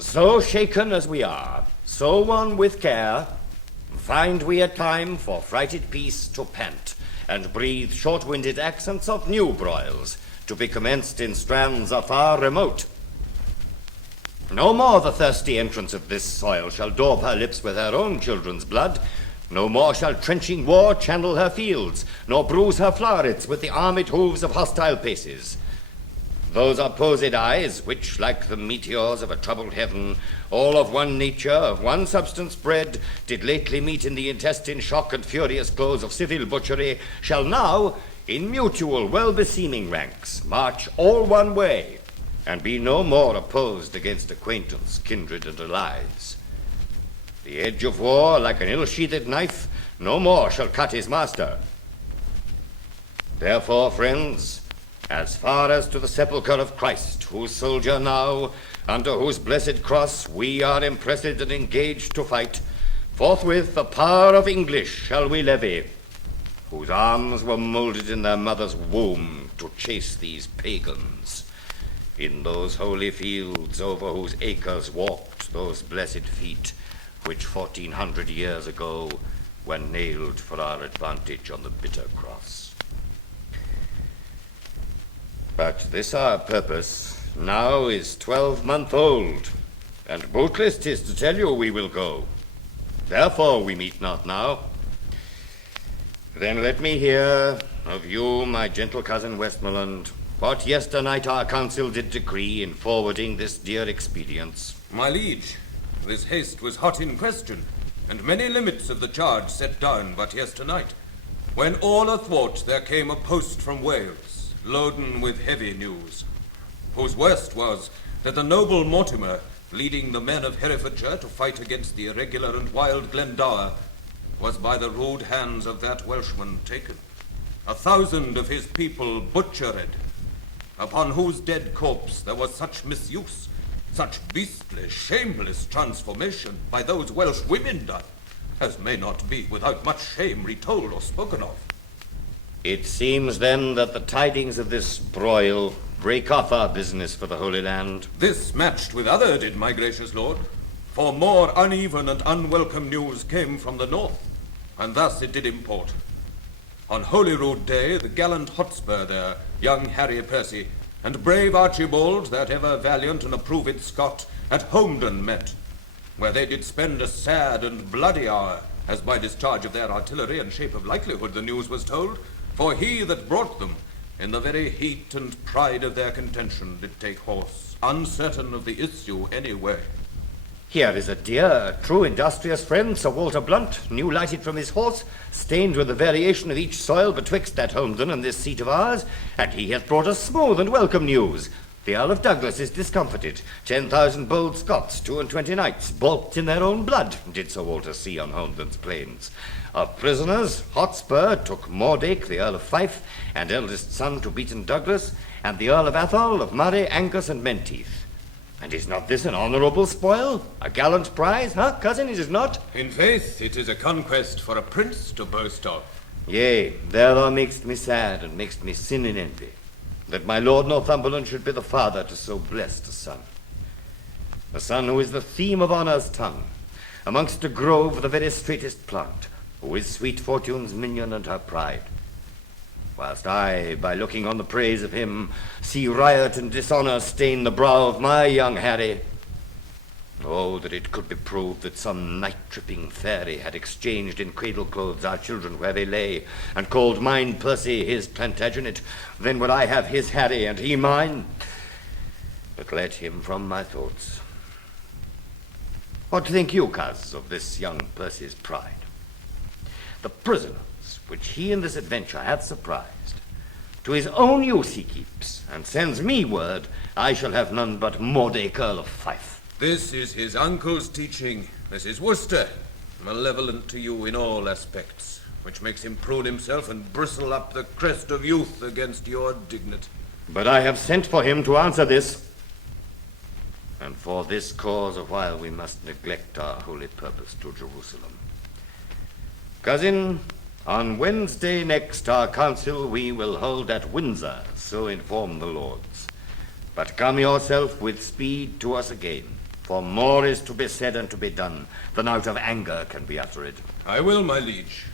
So shaken as we are, so won with care, find we a time for frighted peace to pant, and breathe short-winded accents of new broils, to be commenced in strands afar remote. No more the thirsty entrance of this soil shall daub her lips with her own children's blood. No more shall trenching war channel her fields, nor bruise her flowerets with the armed hoofs of hostile paces. Those opposèd eyes, which, like the meteors of a troubled heaven, all of one nature, of one substance bred, did lately meet in the intestine shock and furious close of civil butchery, shall now, in mutual well-beseeming ranks, march all one way, and be no more opposed against acquaintance, kindred, and allies. The edge of war, like an ill-sheathèd knife, no more shall cut his master. Therefore, friends, as far as to the sepulcher of Christ, whose soldier now, under whose blessed cross we are impressed and engaged to fight, forthwith the power of English shall we levy, whose arms were moulded in their mother's womb to chase these pagans. In those holy fields over whose acres walked those blessed feet, which 1400 years ago were nailed for our advantage on the bitter cross. But this our purpose now is 12-month old, and bootless 'tis to tell you we will go. Therefore we meet not now. Then let me hear of you, my gentle cousin Westmoreland, what yesternight our council did decree in forwarding this dear expedience. My liege, this haste was hot in question, and many limits of the charge set down but yesternight, when all athwart there came a post from Wales, loaden with heavy news, whose worst was that the noble Mortimer, leading the men of Herefordshire to fight against the irregular and wild Glendower, was by the rude hands of that Welshman taken, 1,000 of his people butchered, upon whose dead corpse there was such misuse, such beastly, shameless transformation by those Welsh women done, as may not be without much shame retold or spoken of. It seems then that the tidings of this broil break off our business for the Holy Land. This matched with other did, my gracious lord, for more uneven and unwelcome news came from the north, and thus it did import. On Holyrood Day, the gallant Hotspur there, young Harry Percy, and brave Archibald, that ever valiant and approved Scot, at Holmdon met, where they did spend a sad and bloody hour, as by discharge of their artillery and shape of likelihood the news was told, for he that brought them, in the very heat and pride of their contention, did take horse, uncertain of the issue any way. Here is a dear, true, industrious friend, Sir Walter Blunt, new lighted from his horse, stained with the variation of each soil betwixt that Holmdon and this seat of ours, and he hath brought us smooth and welcome news. The Earl of Douglas is discomfited. 10,000 bold Scots, 22 knights, balked in their own blood, did Sir Walter see on Holmdon's plains. Of prisoners, Hotspur took Mordache, the Earl of Fife, and eldest son to Beaton Douglas, and the Earl of Athol, of Murray, Angus, and Menteith. And is not this an honourable spoil? A gallant prize, cousin, is it not? In faith, it is a conquest for a prince to boast of. Yea, there thou makest me sad, and makest me sin in envy, that my Lord Northumberland should be the father to so blessed a son. A son who is the theme of honour's tongue, amongst a grove the very straightest plant, who is sweet Fortune's minion and her pride. Whilst I, by looking on the praise of him, see riot and dishonour stain the brow of my young Harry. Oh, that it could be proved that some night-tripping fairy had exchanged in cradle clothes our children where they lay, and called mine Percy his Plantagenet, then would I have his Harry and he mine. But let him from my thoughts. What think you, coz, of this young Percy's pride? The prisoners which he in this adventure hath surprised, to his own use he keeps, and sends me word I shall have none but Mordache, Earl of Fife. This is his uncle's teaching. This is Worcester, malevolent to you in all aspects, which makes him prune himself and bristle up the crest of youth against your dignity. But I have sent for him to answer this, and for this cause a while we must neglect our holy purpose to Jerusalem. Cousin, on Wednesday next our council we will hold at Windsor, so inform the lords. But come yourself with speed to us again, For more is to be said and to be done than out of anger can be uttered. I will, my liege.